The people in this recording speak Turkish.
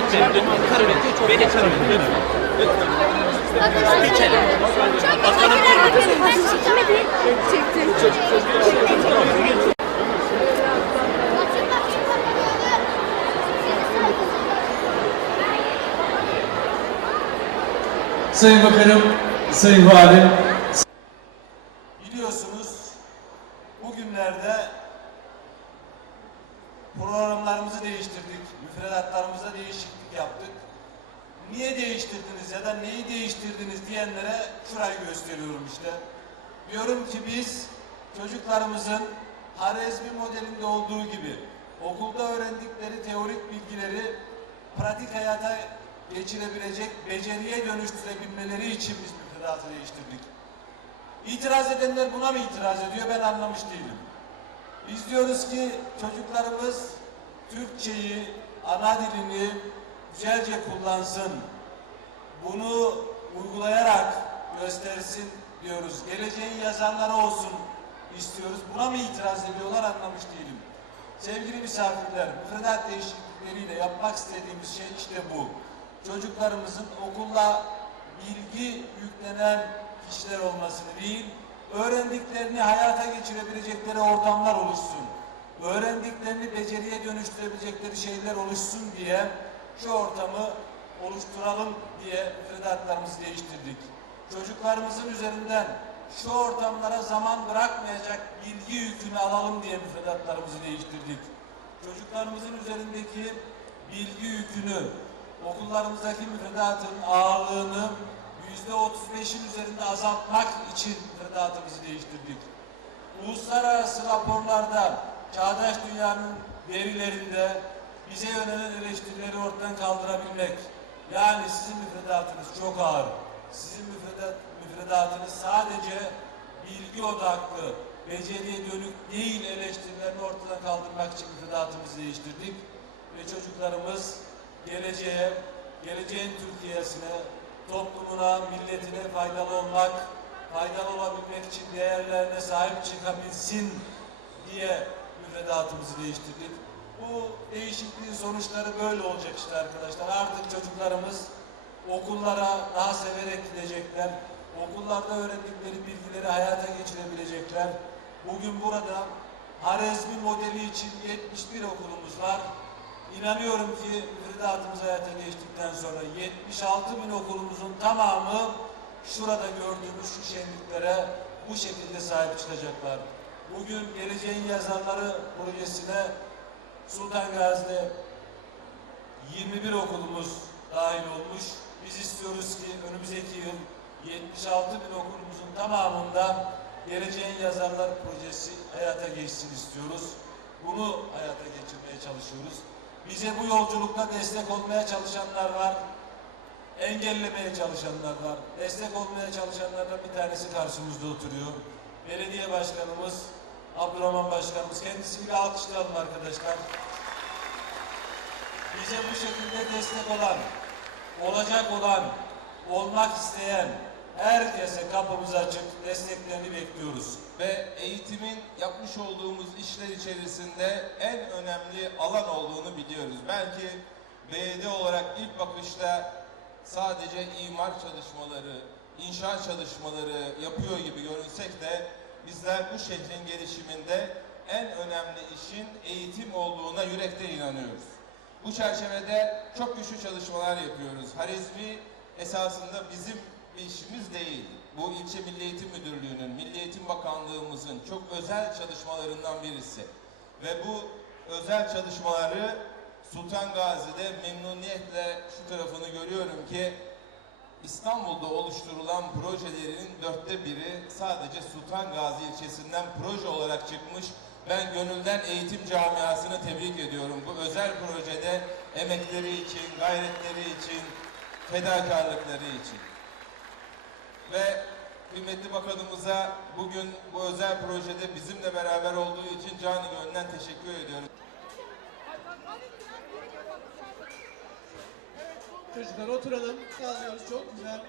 Lütfen, lütfen. Karabin, beni karabin, lütfen. Lütfen. Bir kere. Bakanım Ben çekmedi. Çekti. Sayın Bakanım, Sayın Valim, programlarımızı değiştirdik, müfredatlarımızda değişiklik yaptık. Niye değiştirdiniz ya da neyi değiştirdiniz diyenlere şurayı gösteriyorum işte. Diyorum ki biz çocuklarımızın Harezmi modelinde olduğu gibi okulda öğrendikleri teorik bilgileri pratik hayata geçirebilecek beceriye dönüştürebilmeleri için biz müfredatı değiştirdik. İtiraz edenler buna mı itiraz ediyor ben anlamış değilim. Biz diyoruz ki çocuklarımız Türkçeyi, ana dilini güzelce kullansın. Bunu uygulayarak göstersin diyoruz. Geleceğin yazarları olsun istiyoruz. Buna mı itiraz ediyorlar anlamış değilim. Sevgili misafirler, müfredat değişiklikleriyle yapmak istediğimiz şey işte bu. Çocuklarımızın okulla bilgi yüklenen kişiler olmasını değil, öğrendiklerini hayata geçirebilecekleri ortamlar oluşsun. Öğrendiklerini beceriye dönüştürebilecekleri şeyler oluşsun diye şu ortamı oluşturalım diye müfredatlarımızı değiştirdik. Çocuklarımızın üzerinden şu ortamlara zaman bırakmayacak bilgi yükünü alalım diye müfredatlarımızı değiştirdik. Çocuklarımızın üzerindeki bilgi yükünü, okullarımızdaki müfredatın ağırlığını yüzde 35'in üzerinde azaltmak için müfredatımızı değiştirdik. Uluslararası raporlarda, çağdaş dünyanın verilerinde bize yönelen eleştirileri ortadan kaldırabilmek. Yani sizin müfredatınız çok ağır. Sizin müfredat, müfredatınız sadece bilgi odaklı, beceriye dönük değil eleştirilerini ortadan kaldırmak için müfredatımızı değiştirdik. Ve çocuklarımız geleceğe, geleceğin Türkiye'sine, toplumuna, milletine faydalı olmak, faydalı olabilmek için değerlerine sahip çıkabilsin diye müfredatımızı değiştirdik. Bu değişikliğin sonuçları böyle olacak işte arkadaşlar. Artık çocuklarımız okullara daha severek gidecekler. Okullarda öğrendikleri bilgileri hayata geçirebilecekler. Bugün burada Harezmi modeli için 71 okulumuz var. İnanıyorum ki müfredatımız hayata geçtikten sonra 76 bin okulumuzun tamamı şurada gördüğümüz şu şenliklere bu şekilde sahip çıkacaklar. Bugün Geleceğin Yazarları projesine Sultan Gazi'de 21 okulumuz dahil olmuş. Biz istiyoruz ki önümüzdeki yıl 76 bin okulumuzun tamamında Geleceğin Yazarlar Projesi hayata geçsin istiyoruz. Bunu hayata geçirmeye çalışıyoruz. Bize bu yolculukta destek olmaya çalışanlar var. Engellemeye çalışanlar var. Destek olmaya çalışanlardan bir tanesi karşımızda oturuyor. Belediye Başkanımız, Abdurrahman Başkanımız. Kendisini bir alkışlayalım arkadaşlar bize bu şekilde destek olan, olacak olan, olmak isteyen herkese kapımız açık, desteklerini bekliyoruz. ve eğitimin yapmış olduğumuz işler içerisinde en önemli alan olduğunu biliyoruz. Belki BYD olarak ilk bakışta sadece imar çalışmaları, inşaat çalışmaları yapıyor gibi görünsek de bizler bu şehrin gelişiminde en önemli işin eğitim olduğuna yürekten inanıyoruz. Bu çerçevede çok güçlü çalışmalar yapıyoruz. Harizmi esasında bizim işimiz değil. Bu ilçe Milli Eğitim Müdürlüğü'nün, Milli Eğitim Bakanlığımızın çok özel çalışmalarından birisi. Ve bu özel çalışmaları Sultan Gazi'de memnuniyetle şu tarafını görüyorum ki İstanbul'da oluşturulan projelerin dörtte biri sadece Sultan Gazi ilçesinden proje olarak çıkmış. Ben gönülden eğitim camiasını tebrik ediyorum. Bu özel projede emekleri için, gayretleri için, fedakarlıkları için. Ve kıymetli bakanımıza bugün bu özel projede bizimle beraber olduğu için canı gönülden teşekkür ediyorum. Çocuklar oturalım. Sağlıyoruz. Çok güzel.